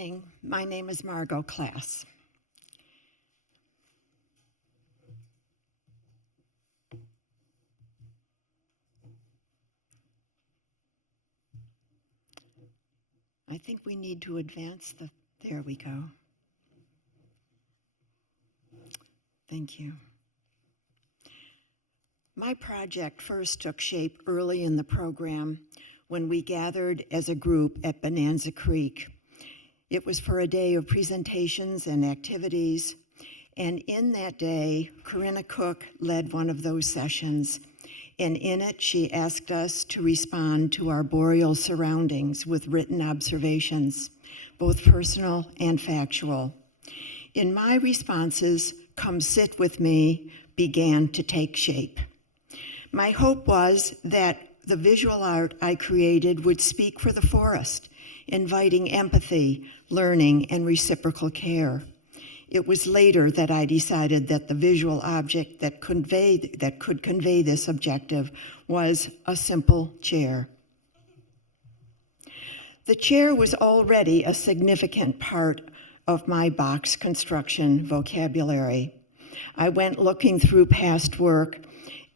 evening. My name is Margo Klass. I think we need to advance there we go. Thank you. My project first took shape early in the program when we gathered as a group at Bonanza Creek. It was for a day of presentations and activities, and in that day, Corinna Cook led one of those sessions, and in it she asked us to respond to our boreal surroundings with written observations, both personal and factual. In my responses, "Come sit with me" began to take shape. My hope was that the visual art I created would speak for the forest, inviting empathy, learning, and reciprocal care. It was later that I decided that the visual object that could convey this objective was a simple chair. The chair was already a significant part of my box construction vocabulary. I went looking through past work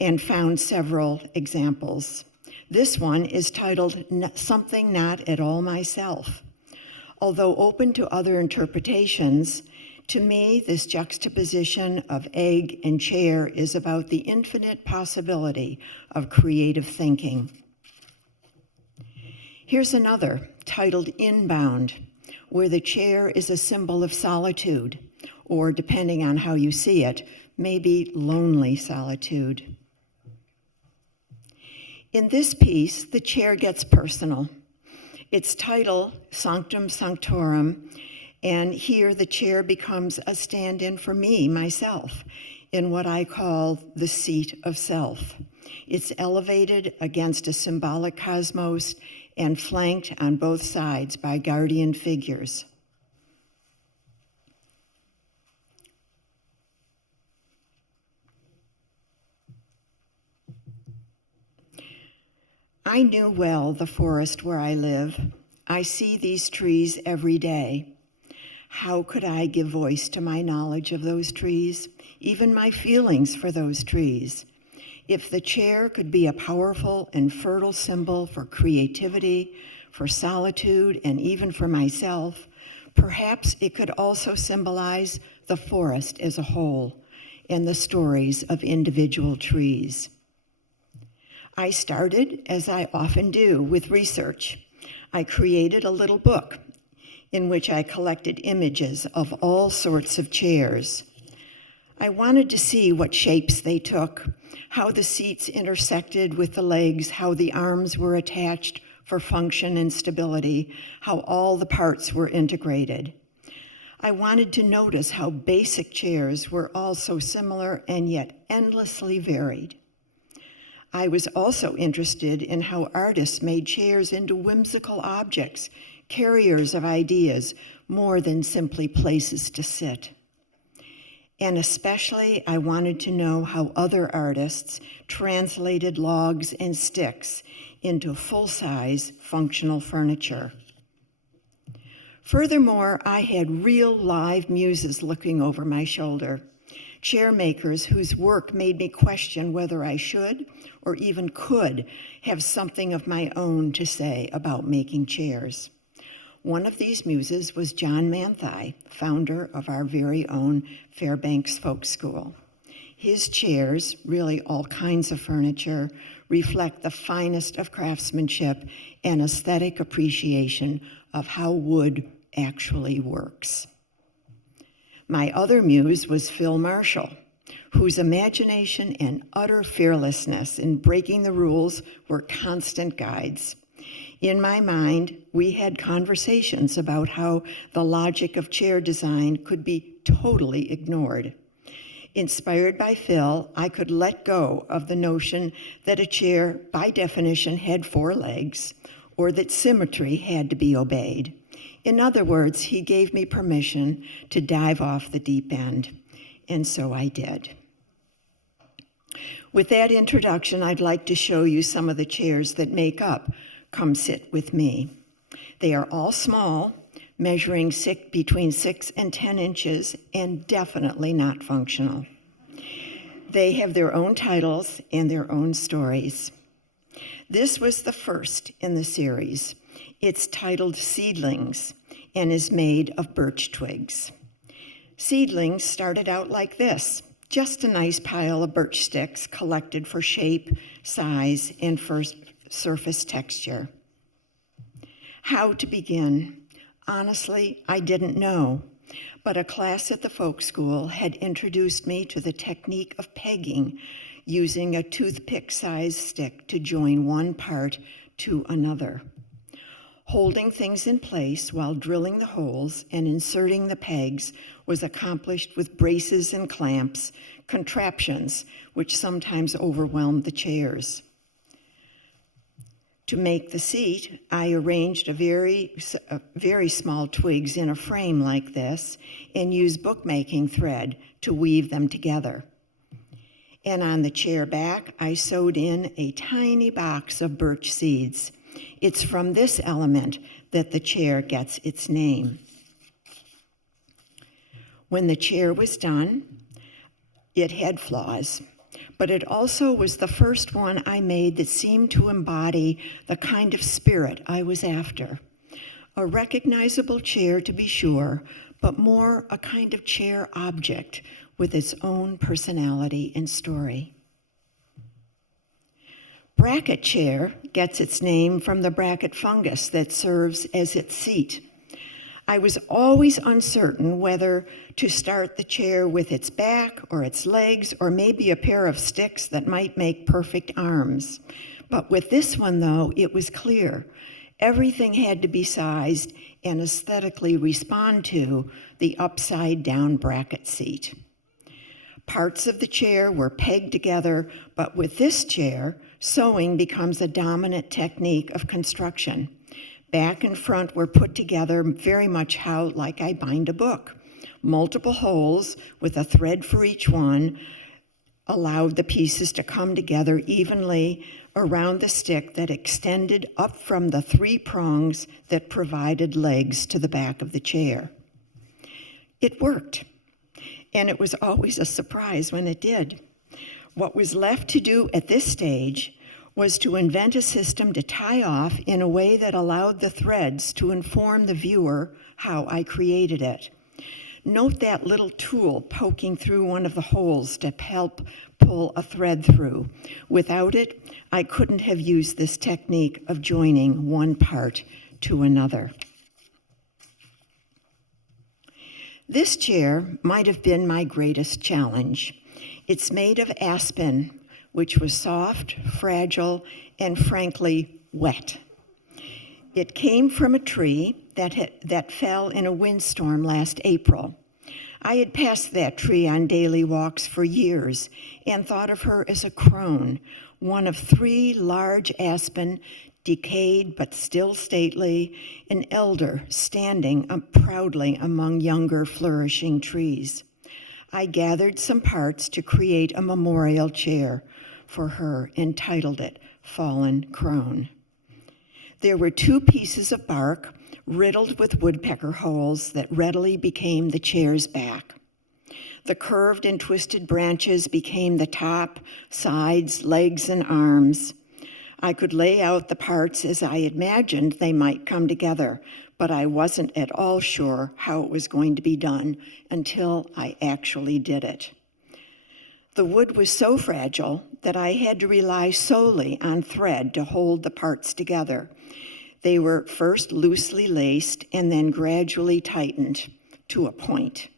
and found several examples. This one is titled "Something Not at All Myself." Although open to other interpretations, to me, this juxtaposition of egg and chair is about the infinite possibility of creative thinking. Here's another titled "Inbound," where the chair is a symbol of solitude, or depending on how you see it, maybe lonely solitude. In this piece, the chair gets personal. Its title, Sanctum Sanctorum, and here the chair becomes a stand-in for me, myself, in what I call the seat of self. It's elevated against a symbolic cosmos and flanked on both sides by guardian figures. I knew well the forest where I live. I see these trees every day. How could I give voice to my knowledge of those trees, even my feelings for those trees? If the chair could be a powerful and fertile symbol for creativity, for solitude, and even for myself, perhaps it could also symbolize the forest as a whole and the stories of individual trees. I started, as I often do, with research. I created a little book in which I collected images of all sorts of chairs. I wanted to see what shapes they took, how the seats intersected with the legs, how the arms were attached for function and stability, how all the parts were integrated. I wanted to notice how basic chairs were all so similar and yet endlessly varied. I was also interested in how artists made chairs into whimsical objects, carriers of ideas, more than simply places to sit. And especially, I wanted to know how other artists translated logs and sticks into full-size functional furniture. Furthermore, I had real live muses looking over my shoulder, chair makers whose work made me question whether I should or even could have something of my own to say about making chairs. One of these muses was John Manthei, founder of our very own Fairbanks Folk School. His chairs, really all kinds of furniture, reflect the finest of craftsmanship and aesthetic appreciation of how wood actually works. My other muse was Phil Marshall, whose imagination and utter fearlessness in breaking the rules were constant guides. In my mind, we had conversations about how the logic of chair design could be totally ignored. Inspired by Phil, I could let go of the notion that a chair, by definition, had 4 legs, or that symmetry had to be obeyed. In other words, he gave me permission to dive off the deep end, and so I did. With that introduction, I'd like to show you some of the chairs that make up Come Sit With Me. They are all small, measuring between 6 and 10 inches, and definitely not functional. They have their own titles and their own stories. This was the first in the series. It's titled Seedlings and is made of birch twigs. Seedlings started out like this, just a nice pile of birch sticks collected for shape, size, and for surface texture. How to begin? Honestly, I didn't know, but a class at the folk school had introduced me to the technique of pegging, using a toothpick-sized stick to join one part to another. Holding things in place while drilling the holes and inserting the pegs was accomplished with braces and clamps, contraptions which sometimes overwhelmed the chairs. To make the seat, I arranged very small twigs in a frame like this and used bookmaking thread to weave them together. And on the chair back, I sewed in a tiny box of birch seeds. It's from this element that the chair gets its name. When the chair was done, it had flaws, but it also was the first one I made that seemed to embody the kind of spirit I was after. A recognizable chair, to be sure, but more a kind of chair object with its own personality and story. Bracket chair gets its name from the bracket fungus that serves as its seat. I was always uncertain whether to start the chair with its back or its legs or maybe a pair of sticks that might make perfect arms. But with this one, though, it was clear. Everything had to be sized and aesthetically respond to the upside-down bracket seat. Parts of the chair were pegged together, but with this chair, sewing becomes a dominant technique of construction. Back and front were put together very much how, like I bind a book. Multiple holes with a thread for each one allowed the pieces to come together evenly around the stick that extended up from the 3 prongs that provided legs to the back of the chair. It worked, and it was always a surprise when it did. What was left to do at this stage was to invent a system to tie off in a way that allowed the threads to inform the viewer how I created it. Note that little tool poking through one of the holes to help pull a thread through. Without it, I couldn't have used this technique of joining one part to another. This chair might have been my greatest challenge. It's made of aspen, which was soft, fragile, and frankly, wet. It came from a tree that fell in a windstorm last April. I had passed that tree on daily walks for years and thought of her as a crone, one of 3 large aspen, decayed but still stately, an elder standing proudly among younger flourishing trees. I gathered some parts to create a memorial chair for her and titled it Fallen Crone. There were 2 pieces of bark riddled with woodpecker holes that readily became the chair's back. The curved and twisted branches became the top, sides, legs, and arms. I could lay out the parts as I imagined they might come together, but I wasn't at all sure how it was going to be done until I actually did it. The wood was so fragile that I had to rely solely on thread to hold the parts together. They were first loosely laced and then gradually tightened to a point.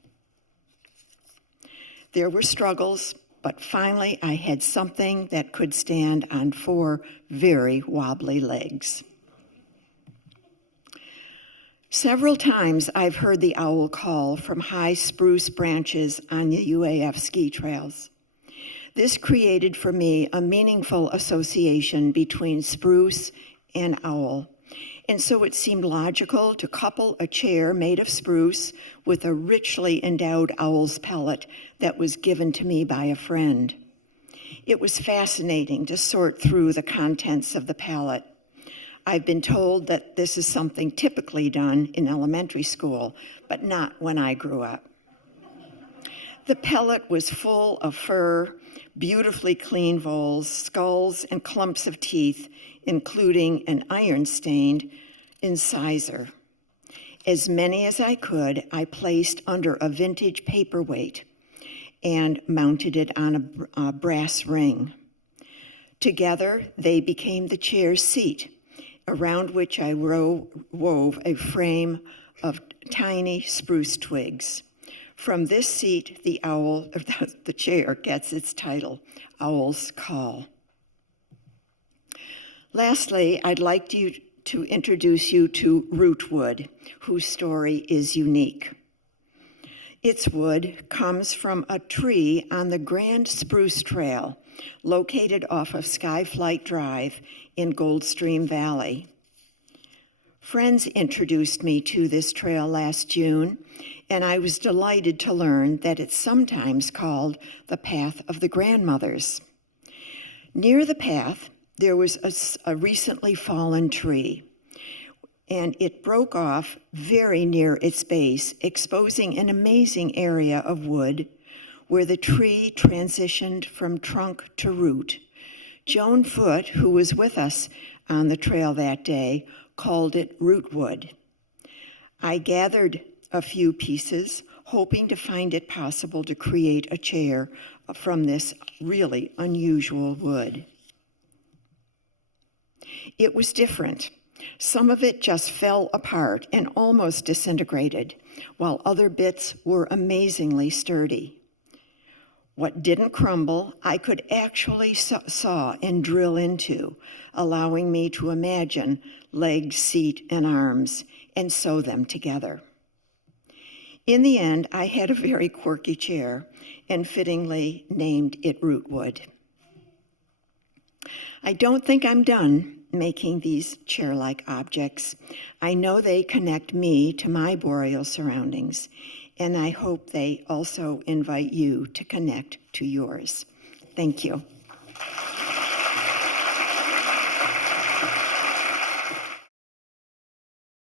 There were struggles, but finally I had something that could stand on 4 very wobbly legs. Several times I've heard the owl call from high spruce branches on the UAF ski trails. This created for me a meaningful association between spruce and owl. And so it seemed logical to couple a chair made of spruce with a richly endowed owl's pellet that was given to me by a friend. It was fascinating to sort through the contents of the pallet. I've been told that this is something typically done in elementary school, but not when I grew up. The pellet was full of fur, beautifully clean voles, skulls, and clumps of teeth, including an iron-stained incisor. As many as I could, I placed under a vintage paperweight and mounted it on a brass ring. Together, they became the chair's seat, around which I wove a frame of tiny spruce twigs. From this seat, the chair gets its title, Owl's Call. Lastly, I'd like to introduce you to rootwood, whose story is unique. Its wood comes from a tree on the Grand Spruce Trail, located off of Skyflight Drive in Goldstream Valley. Friends introduced me to this trail last June, and I was delighted to learn that it's sometimes called the Path of the Grandmothers. Near the path, there was a recently fallen tree, and it broke off very near its base, exposing an amazing area of wood where the tree transitioned from trunk to root. Joan Foote, who was with us on the trail that day, called it rootwood. I gathered a few pieces, hoping to find it possible to create a chair from this really unusual wood. It was different. Some of it just fell apart and almost disintegrated, while other bits were amazingly sturdy. What didn't crumble, I could actually saw and drill into, allowing me to imagine legs, seat, and arms, and sew them together. In the end, I had a very quirky chair and fittingly named it Rootwood. I don't think I'm done making these chair-like objects. I know they connect me to my boreal surroundings, and I hope they also invite you to connect to yours. Thank you.